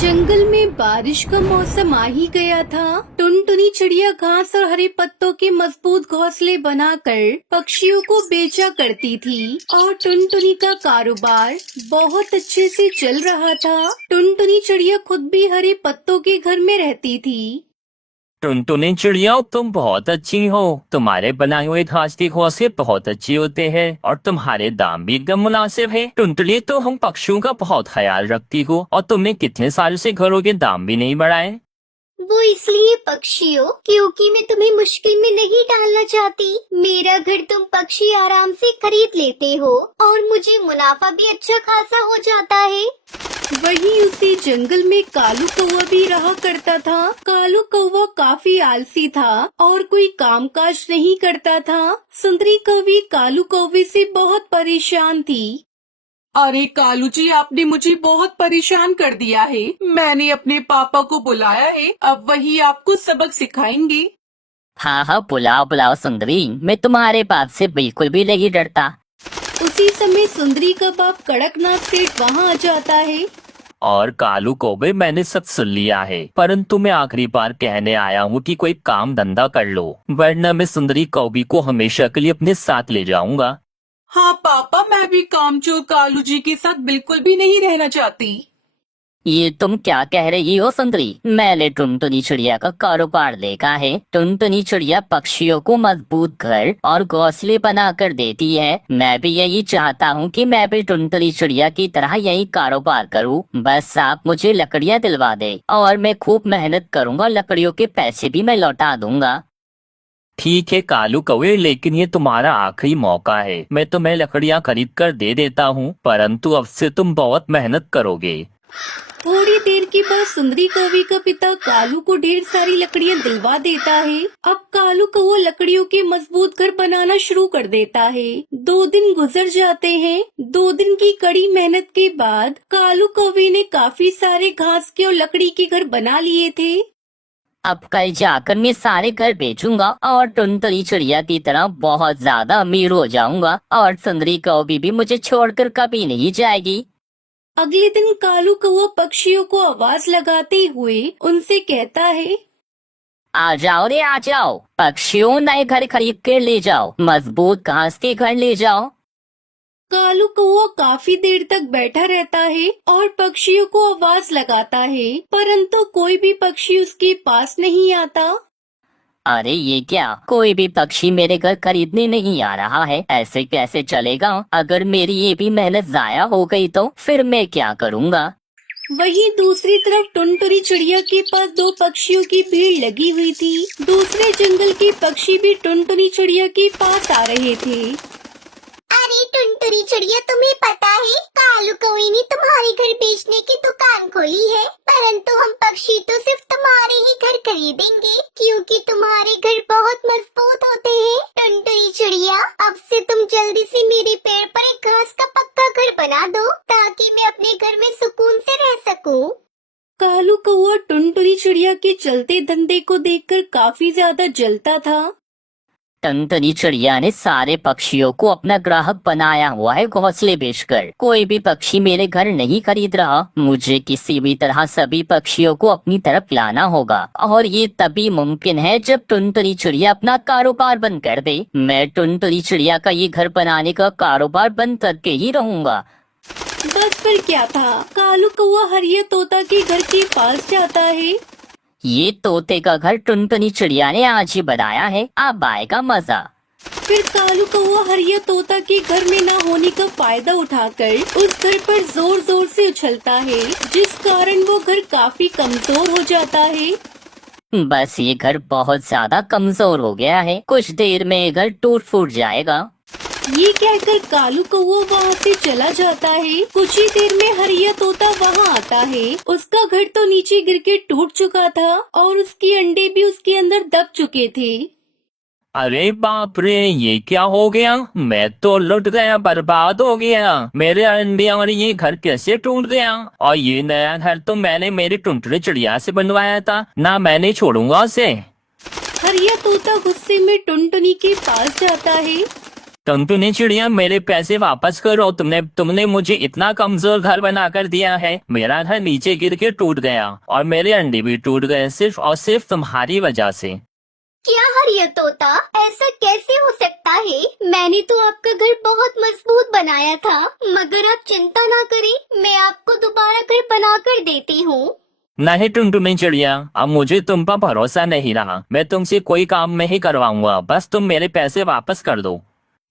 जंगल में बारिश का मौसम आ ही गया था। टुनटुनी चिड़िया घास और हरे पत्तों के मजबूत घोंसले बनाकर पक्षियों को बेचा करती थी और टुनटुनी का कारोबार बहुत अच्छे से चल रहा था। टुनटुनी चिड़िया खुद भी हरे पत्तों के घर में रहती थी। टुनटुनी चिड़िया, तुम बहुत अच्छी हो। तुम्हारे बनाए हुए घास के घोंसले बहुत अच्छे होते हैं और तुम्हारे दाम भी एकदम मुनासिब है। टुनटुनी, तो हम पक्षियों का बहुत ख्याल रखती हो और तुमने कितने साल से घरों के दाम भी नहीं बढ़ाए। वो इसलिए पक्षियों क्योंकि मैं तुम्हें मुश्किल में नहीं डालना चाहती। मेरा घर तुम पक्षी आराम से खरीद लेते हो और मुझे मुनाफा भी अच्छा खासा हो जाता है। वहीं उसी जंगल में कालू कौवा भी रहा करता था। कालू कौवा काफी आलसी था और कोई कामकाज नहीं करता था। सुंदरी कौवी कालू कौवे से बहुत परेशान थी। अरे कालू जी, आपने मुझे बहुत परेशान कर दिया है। मैंने अपने पापा को बुलाया है, अब वही आपको सबक सिखाएंगे। हाँ, बुलाओ बुलाओ सुंदरी, मैं तुम्हारे बाप से बिल्कुल भी नहीं डरता। उसी समय सुंदरी का बाप कड़कनाथ सेठ वहाँ आ जाता है। और कालू कौवे, मैंने सब सुन लिया है, परंतु मैं आखिरी बार कहने आया हूँ कि कोई काम धंधा कर लो, वरना मैं सुंदरी कौवी को हमेशा के लिए अपने साथ ले जाऊंगा। हाँ पापा, मैं भी कामचोर कालू जी के साथ बिल्कुल भी नहीं रहना चाहती। ये तुम क्या कह रही हो सुंदरी? मैंने टुनटुनी चिड़िया का कारोबार देखा है। टुनटुनी चिड़िया पक्षियों को मजबूत घर और घोंसले बना कर देती है। मैं भी यही चाहता हूँ कि मैं भी टुनटुनी चिड़िया की तरह यही कारोबार करूँ। बस आप मुझे लकड़ियाँ दिलवा दे और मैं खूब मेहनत करूँगा। लकड़ियों के पैसे भी मैं लौटा दूंगा। ठीक है कालू कौवे, लेकिन ये तुम्हारा आखिरी मौका है। मैं तुम्हें लकड़ियाँ खरीद कर दे देता हूँ, परंतु अब से तुम बहुत मेहनत करोगे। थोड़ी देर के बाद सुंदरी कौवी का पिता कालू को ढेर सारी लकड़ियाँ दिलवा देता है। अब कालू कौवा लकड़ियों के मजबूत घर बनाना शुरू कर देता है। 2 दिन गुजर जाते हैं। 2 दिन की कड़ी मेहनत के बाद कालू कौवे ने काफी सारे घास के और लकड़ी के घर बना लिए थे। अब कल जाकर मैं सारे घर बेचूंगा और टुनटुनी चिड़िया की तरह बहुत ज्यादा अमीर हो जाऊंगा और सुंदरी कौवी भी मुझे छोड़कर कभी नहीं जाएगी। अगले दिन कालू कौवा पक्षियों को आवाज लगाते हुए उनसे कहता है, आ जाओ रे आ जाओ, पक्षियों नए घर खरीद कर ले जाओ, मजबूत घास के घर ले जाओ। कालू कौवा काफी देर तक बैठा रहता है और पक्षियों को आवाज लगाता है, परंतु कोई भी पक्षी उसके पास नहीं आता। अरे ये क्या, कोई भी पक्षी मेरे घर खरीदने नहीं आ रहा है। ऐसे कैसे चलेगा? अगर मेरी ये भी मेहनत जाया हो गई तो फिर मैं क्या करूँगा? वहीं दूसरी तरफ टुनटुनी चिड़िया के पास 2 पक्षियों की भीड़ लगी हुई थी। दूसरे जंगल के पक्षी भी टुनटुनी चिड़िया के पास आ रहे थे। अरे टुनटुनी चिड़िया, तुम्हें पता है कालू कौवे ने तुम्हारे घर बेचने की दुकान खोली है, परंतु हम पक्षी तो सिर्फ तुम्हारे ही घर खरीदेंगे क्योंकि तुम्हारे घर बहुत मजबूत होते हैं। टुनटुनी चिड़िया, अब से तुम जल्दी से मेरे पेड़ पर एक घास का पक्का घर बना दो ताकि मैं अपने घर में सुकून से रह सकूं। कालू कौवा टुनटुनी चिड़िया के चलते धंधे को देखकर काफी ज्यादा जलता था। टुनटुनी चिड़िया ने सारे पक्षियों को अपना ग्राहक बनाया हुआ है घोंसले बेचकर। कोई भी पक्षी मेरे घर नहीं खरीद रहा। मुझे किसी भी तरह सभी पक्षियों को अपनी तरफ लाना होगा और ये तभी मुमकिन है जब टुनटुनी चिड़िया अपना कारोबार बंद कर दे। मैं टुनटुनी चिड़िया का ये घर बनाने का कारोबार बंद करके ही रहूंगा। बस फिर क्या था, कालू कौवा हरिया तोता के घर के पास जाता है। ये तोते का घर टुनटुनी चिड़िया ने आज ही बनाया है, अब आएगा मजा। फिर कालू कौवा हरिया तोता के घर में न होने का फायदा उठाकर उस घर पर जोर जोर से उछलता है, जिस कारण वो घर काफी कमजोर हो जाता है। बस ये घर बहुत ज्यादा कमजोर हो गया है, कुछ देर में ये घर टूट फूट जाएगा। ये कहकर कालू कौवा वहाँ से चला जाता है। कुछ ही देर में हरिया तोता वहाँ आता है। उसका घर तो नीचे गिर के टूट चुका था और उसके अंडे भी उसके अंदर दब चुके थे। अरे बाप रे, ये क्या हो गया? मैं तो लुट गया, बर्बाद हो गया। मेरे अंडे और ये घर कैसे टूट गया? और ये नया घर तो मैंने मेरी टुनटुनी चिड़िया से बनवाया था ना, मैंने छोड़ूंगा उसे। हरिया तोता गुस्से में टुनटुनी के पास जाता है। टुनटुनी चिड़िया मेरे पैसे वापस करो। तुमने मुझे इतना कमजोर घर बना कर दिया है। मेरा घर नीचे गिर के टूट गया और मेरे अंडे भी टूट गए सिर्फ और सिर्फ तुम्हारी वजह से। क्या हरिया तोता, ऐसा कैसे हो सकता है? मैंने तो आपका घर बहुत मजबूत बनाया था, मगर आप चिंता ना करें, मैं आपको दोबारा घर बना कर देती हूँ। नहीं टुनटुनी चिड़िया, अब मुझे तुम पर भरोसा नहीं रहा। मैं तुमसे कोई काम नहीं करवाऊंगा, बस तुम मेरे पैसे वापस कर दो।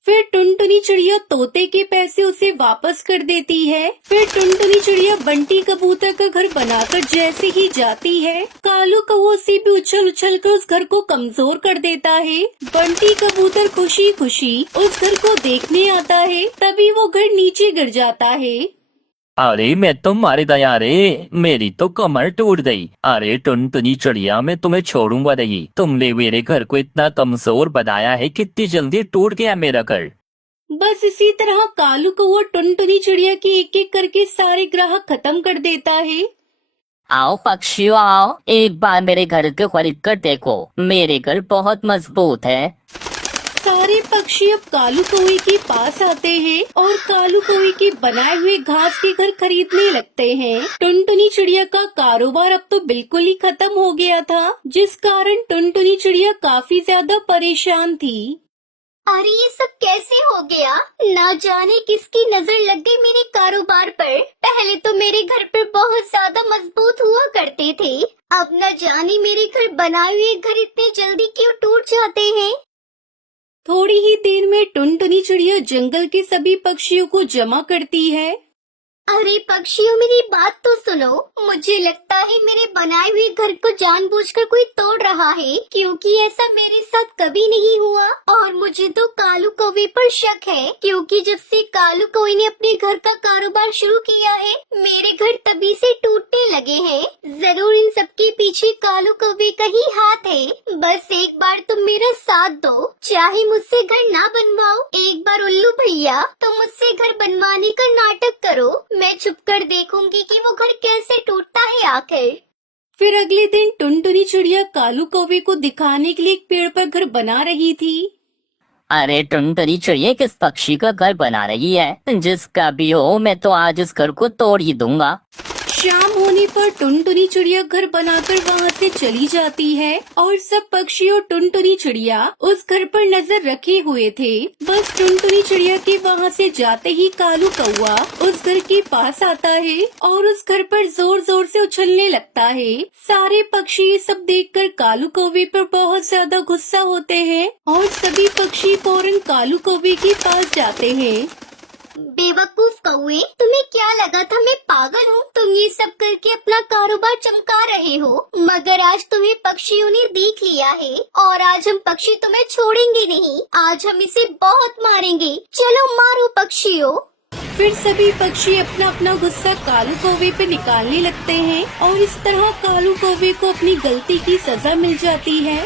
फिर टुनटुनी चिड़िया तोते के पैसे उसे वापस कर देती है। फिर टुनटुनी चिड़िया बंटी कबूतर का घर बनाकर जैसे ही जाती है, कालू कौवा उसे भी उछल उछल कर उस घर को कमजोर कर देता है। बंटी कबूतर खुशी खुशी उस घर को देखने आता है, तभी वो घर नीचे गिर जाता है। अरे मैं तो मारे दया रे, मेरी तो कमर टूट गई। अरे टुनटुनी चिड़िया, मैं तुम्हें छोड़ूंगा नहीं। तुमने मेरे घर को इतना कमजोर बनाया है, कितनी जल्दी टूट गया मेरा घर। बस इसी तरह कालू कौवा टुनटुनी चिड़िया के एक एक करके सारे ग्राहक खत्म कर देता है। आओ पक्षियों आओ, एक बार मेरे घर को खरीद कर देखो, मेरे घर बहुत मजबूत है। सारे पक्षी अब कालू कौवे के पास आते हैं और कालू कौवे के बनाए हुए घास के घर खरीदने लगते हैं। टुनटुनी चिड़िया का कारोबार अब तो बिल्कुल ही खत्म हो गया था, जिस कारण टुनटुनी चिड़िया काफी ज्यादा परेशान थी। अरे ये सब कैसे हो गया? ना जाने किसकी नजर लग गई मेरे कारोबार पर। पहले तो मेरे घर पर बहुत ज्यादा मजबूत हुआ करते थे, अब न जाने मेरे घर बनाए हुए घर इतने जल्दी क्यों टूट जाते हैं। थोड़ी ही देर में टुनटुनी चिड़िया जंगल के सभी पक्षियों को जमा करती है। अरे पक्षियों, मेरी बात तो सुनो। मुझे लगता है मेरे बनाए हुए घर को जानबूझकर कोई तोड़ रहा है, क्योंकि ऐसा मेरे साथ कभी नहीं हुआ। और मुझे तो कालू कौवे पर शक है, क्योंकि जब से कालू कौवे ने अपने घर का कारोबार शुरू किया है, मेरे घर तभी से टूटने लगे हैं। जरूर इन सबके पीछे कालू कौवे का ही हाथ है। बस एक बार तुम मेरा साथ दो, चाहे मुझसे घर ना बनवाओ, एक बार उल्लू भैया तुम मुझसे घर बनवाने का नाटक करो। मैं छुप कर देखूंगी कि वो घर कैसे टूटता है आखिर। फिर अगले दिन टुनटुनी चिड़िया कालू कौवे को दिखाने के लिए एक पेड़ पर घर बना रही थी। अरे टुनटुनी चिड़िया किस पक्षी का घर बना रही है? जिसका भी हो, मैं तो आज इस घर को तोड़ ही दूंगा। शाम होने पर टुनटुनी चिड़िया घर बनाकर वहाँ से चली जाती है और सब पक्षी और टुनटुनी चिड़िया उस घर पर नजर रखे हुए थे। बस टुनटुनी चिड़िया के वहाँ से जाते ही कालू कौवा उस घर के पास आता है और उस घर पर जोर जोर से उछलने लगता है। सारे पक्षी ये सब देखकर कालू कौवे पर बहुत ज्यादा गुस्सा होते हैं और सभी पक्षी फौरन कालू कौवे के पास जाते हैं। बेवकूफ कौवे, तुम्हें क्या लगा था मैं पागल हूँ? तुम ये सब करके अपना कारोबार चमका रहे हो, मगर आज तुम्हें पक्षियों ने देख लिया है और आज हम पक्षी तुम्हें छोड़ेंगे नहीं। आज हम इसे बहुत मारेंगे। चलो मारो पक्षियों। फिर सभी पक्षी अपना अपना गुस्सा कालू कौवे पे निकालने लगते हैं और इस तरह कालू कौवे को अपनी गलती की सजा मिल जाती है।